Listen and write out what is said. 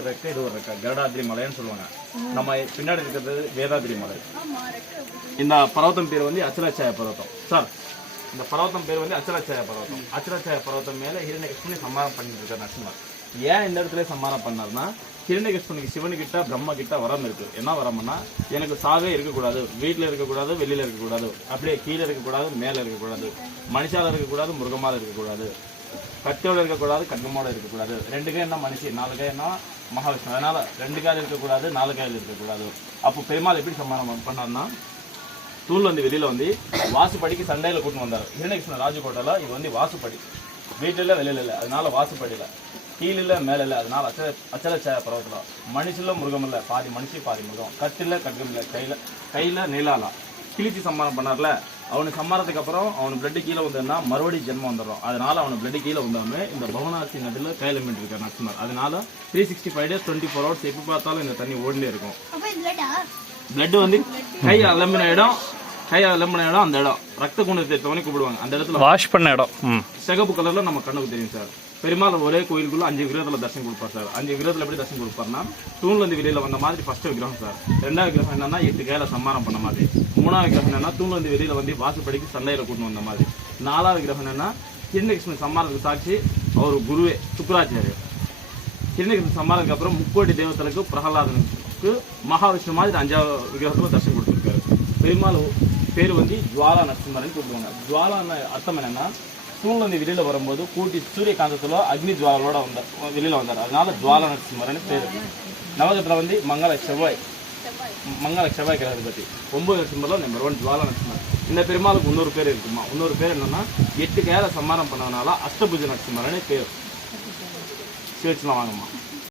இது ஒரு கருடாதிரி மலைன்னு சொல்லுவாங்க. நம்ம பின்னாடி இருக்கிறது வேதாதிரி மலை. இந்த பர்வதம் பேர் வந்து அச்சலாச்சாய பர்வதம். சார், இந்த பர்வதம் பேர் வந்து அச்சலாச்சாய பர்வதம். அச்சலாச்சாய பர்வதம் மேல ஹிரண்யகிருஷ்ணனை சம்மாரம் பண்ணிட்டு இருக்கார் நரசிம்மர். ஏன் இந்த இடத்துல சம்மாரம் பண்ணார்னா, ஹிரண்யகிருஷ்ணனுக்கு சிவனுக்கிட்ட பிரம்மா கிட்ட வரம் இருக்கு. என்ன வரம்னா, எனக்கு சாவே இருக்கக்கூடாது, வீட்டுல இருக்கக்கூடாது, வெளியில இருக்கக்கூடாது, அப்படியே கீழே இருக்கக்கூடாது, மேல இருக்கக்கூடாது, மனுஷால இருக்கக்கூடாது, மிருகமால இருக்கக்கூடாது, கட்டோட இருக்கக்கூடாது, கட்கமோட இருக்கக்கூடாது, 2 கை என்ன மனுஷி, 4 கை என்ன மகாவிஷ்ணு. அதனால 2 காயில் இருக்கக்கூடாது, 4 காயில் இருக்கக்கூடாது. அப்போ பெருமாள் எப்படி சம்மானம் பண்ணார்னா, தூள் வந்து வெளியில வந்து வாசுப்படிக்கு சண்டையில கூட்டு வந்தார். ஹிரண்யகிருஷ்ணன் ராஜகோட்டையில இது வந்து வாசுப்படி, வீட்டுல வெளியில இல்லை, அதனால வாசுப்படியில, கீழ இல்ல மேல இல்ல, அதனால அச்சலச்சாய பர்வத்துல. மனுஷில மிருகம் இல்ல, பாதி மனுஷி பாதி மிருகம், கட்டில கட்கம் இல்ல, கையில நீலாலா கிழிச்சி சம்மானம் பண்ணார்ல. அவனுக்கு சம்மானத்துக்கு அப்புறம் அவனுக்கு பிளட் கீழே வந்ததுன்னா மறுபடியும் ஜென்மம் வந்துடும். அதனால அவனுக்கு பிளட் கீழே வந்தோடனே இந்த பவனாசி நதியில் கையில் மீட்டு நரசிம்மர். அதனால 365 days 24 hours எப்போ பார்த்தாலும் இந்த தண்ணி ஓடினே இருக்கும். பிளட் வந்து கை அலம்பின இடம், அந்த இடம் ரத்த குணத்தை தவணை கூப்பிடுவாங்க. அந்த இடத்துல வாஷ் பண்ண இடம் சிகப்பு கலர்ல நம்ம கண்ணுக்கு தெரியும் சார். பெருமாள் ஒரே கோயிலுக்குள்ள 5 விக்கிரகத்துல தர்ஷனம் கொடுப்பார் சார். 5 விக்கிரகத்துல எப்படி தர்ஷனம் கொடுப்பார்னா, தூண்ல இருந்து வெளியில வந்த மாதிரி ஃபர்ஸ்ட் விக்கிரகம் சார். 2வது விக்கிரகம் என்னன்னா 8 கையில சம்மாரம் பண்ண மாதிரி. 3வது விக்கிரகம் என்னன்னா தூண்ல இருந்து வெளியில வந்து வாசுப்படிக்கு சண்டையில கூட்டு வந்த மாதிரி. 4வது விக்கிரகம் என்னன்னா ஹிரண்யகிருஷ்ணன் சம்மாரத்துக்கு சாட்சி அவர் குருவே சுக்கராச்சாரியர். ஹிரண்யகிருஷ்ணன் சம்மாரத்துக்கு அப்புறம் 30 தேவத்தலுக்கு பிரகலாதனுக்கு மகாவிஷ்ணு மாதிரி 5வது விக்கிரகத்துல தர்ஷனம் கொடுத்துருக்காரு. பெருமாள் பேர் வந்து ஜுவாலா நரசிம்மர்னு கூப்பிடுவாங்க. ஜுவாலா அர்த்தம் என்னன்னா, தூண்ல இருந்து வெளியில வரும்போது கூட்டி சூரியகாந்தத்துல அக்னி ஜுவாலோட வெளியில வந்தார். அதனால ஜுவாலா நரசிம்மர்னு பேரு. நவகத்துல வந்து மங்கள செவ்வாய் கிரகபதி 9 நரசிம்மர்ல நம்பர் 1 ஜுவாலா நரசிம்மர். இந்த பெருமாளுக்கு இன்னொரு பேர் இருக்குமா. இன்னொரு பேர் என்னன்னா, 8 கையால சம்மாரம் பண்ணதுனால அஷ்டபுஜ நரசிம்மர்னு பேர். சேர்ச்சுலாம் வாங்கம்மா.